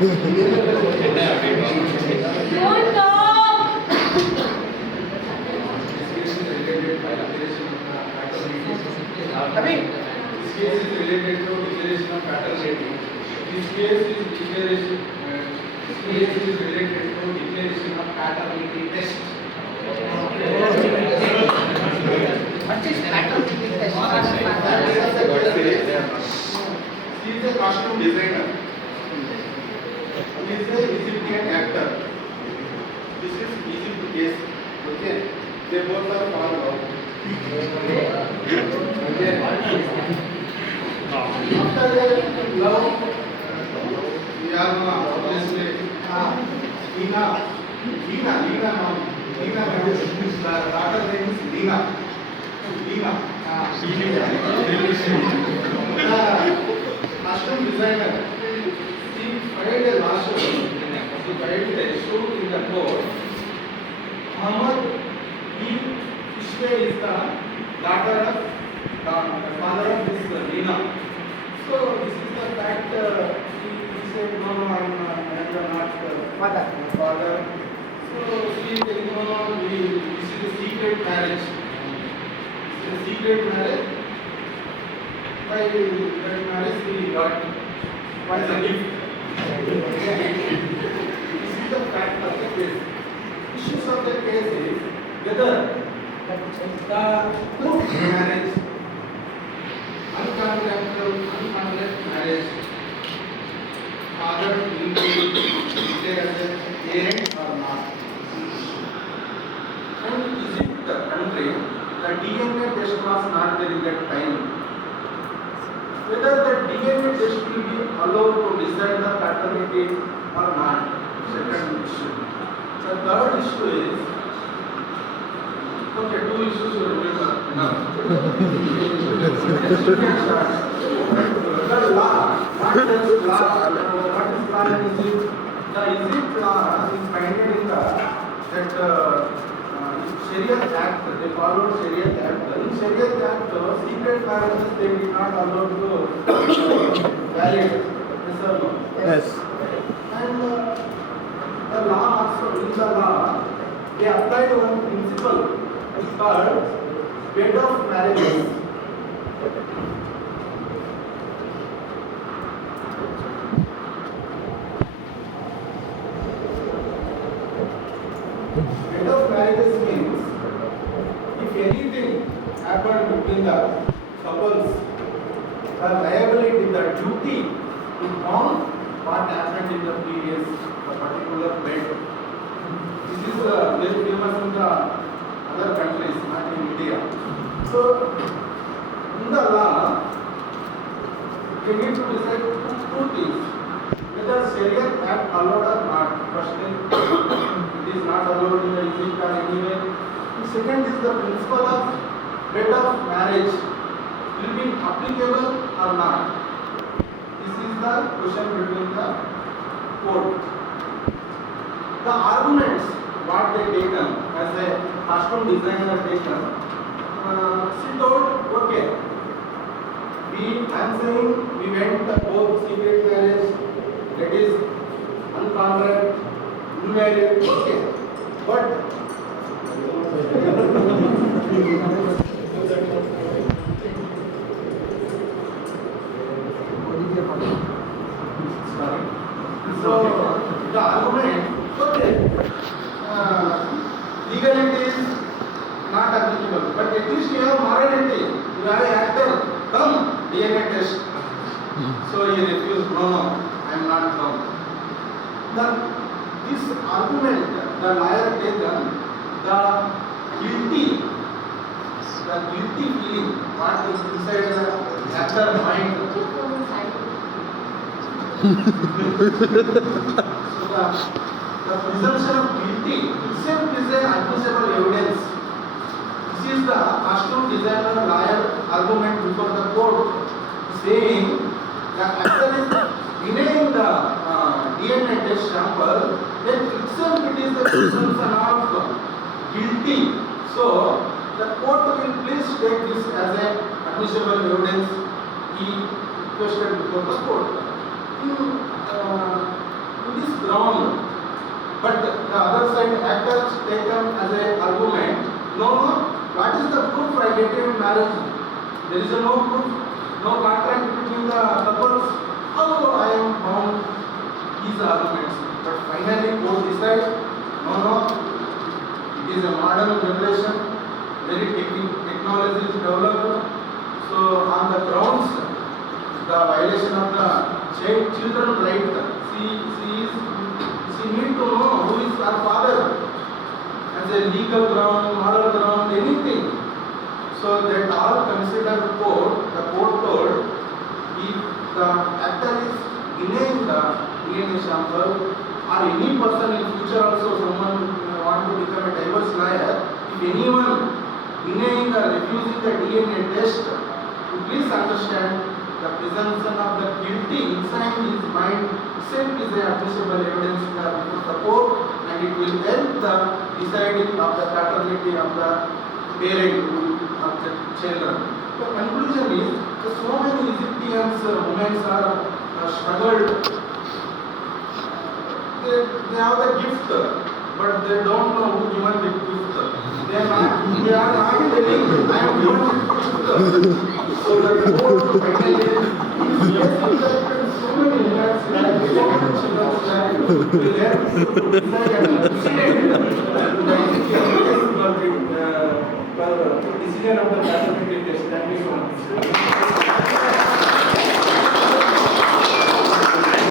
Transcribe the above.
Don't talk. This case is related to declaration of paternity. This case is related to declaration of paternity test. What is paternity test? He is a costume designer. He is a recipient actor. This is easy to guess. Okay, they both are fall out. Okay. After the love, we are now obviously Leena. The daughter name is Leena. Costume designer. She filed a lawsuit. She filed a suit in the court. Muhammad Ishmael is the daughter of the father of this Leena. So this is the fact. He said no, I'm not father. So she is telling no, this is a secret marriage. This is a secret marriage. By that marriage he got what is a gift. This is the fact of the case. Issues of the case is whether the good marriage, uncontracted marriage, father will be declared as a parent or not. And is it the country, the DNA test was not there in that time. Whether the DNA test will be allowed to decide the paternity or not. Second issue. The third issue is, okay, two issues you remember. The law, what is law in Egypt? The Egypt law is founded in that Sharia Act. They followed Sharia Act. In Sharia Act, secret marriages they did not allow to valid. Yes. And the law also, in the law, they applied one principle called bed of marriages. Bed of marriages means if anything happened between the couples, the liability, the duty to count what happened in the previous particular bed. This is very famous in the other countries, not in India. So, in the law, we need to decide two things. Whether Sharia Act allowed or not. First thing, it is not allowed in the Egypt or anywhere. The second is the principle of bed of marriage will be applicable or not. This is the question between the court. The arguments what they taken as a costume designer taken, she told, okay, I am saying we went both secret marriage, that is uncontracted, unmarried, okay, but so the argument, okay, legality is not applicable, but at least you have morality, you have an actor, come DNA test. So he refused, no, I am not come. This argument, the lawyer taken, the guilty feeling, what is inside the actor mind. So the presumption of guilty itself is an admissible evidence. This is the costume designer lawyer argument before the court, saying the actor is denying the DNA test sample, then itself it is the presumption of guilty. So the court will please take this as an admissible evidence. He requested before the court. it is ground. But the other side actors taken as a argument, no, what is the proof I get in marriage? There is no proof, no contract between the couples. How I am bound? These arguments. But finally court decides, no, it is a modern generation, very technology is developed. So on the grounds, the violation of the children right, she need to know who is her father as a legal ground, moral ground, anything. So that all considered court, the court told, if the actor is denying the DNA sample, or any person in future also someone want to become a divorce lawyer, if anyone denying or refusing the DNA test, please understand the presumption of the guilty inside his mind itself is a admissible evidence before the court, and it will help the deciding of the paternity of the parent of the children. The conclusion is that so many Egyptians women are struggled. They have the gift, but they don't know who given the gift. They are not telling, I am given the gift. So the court finally is so many women like children will have to decide and decision of the paternity test.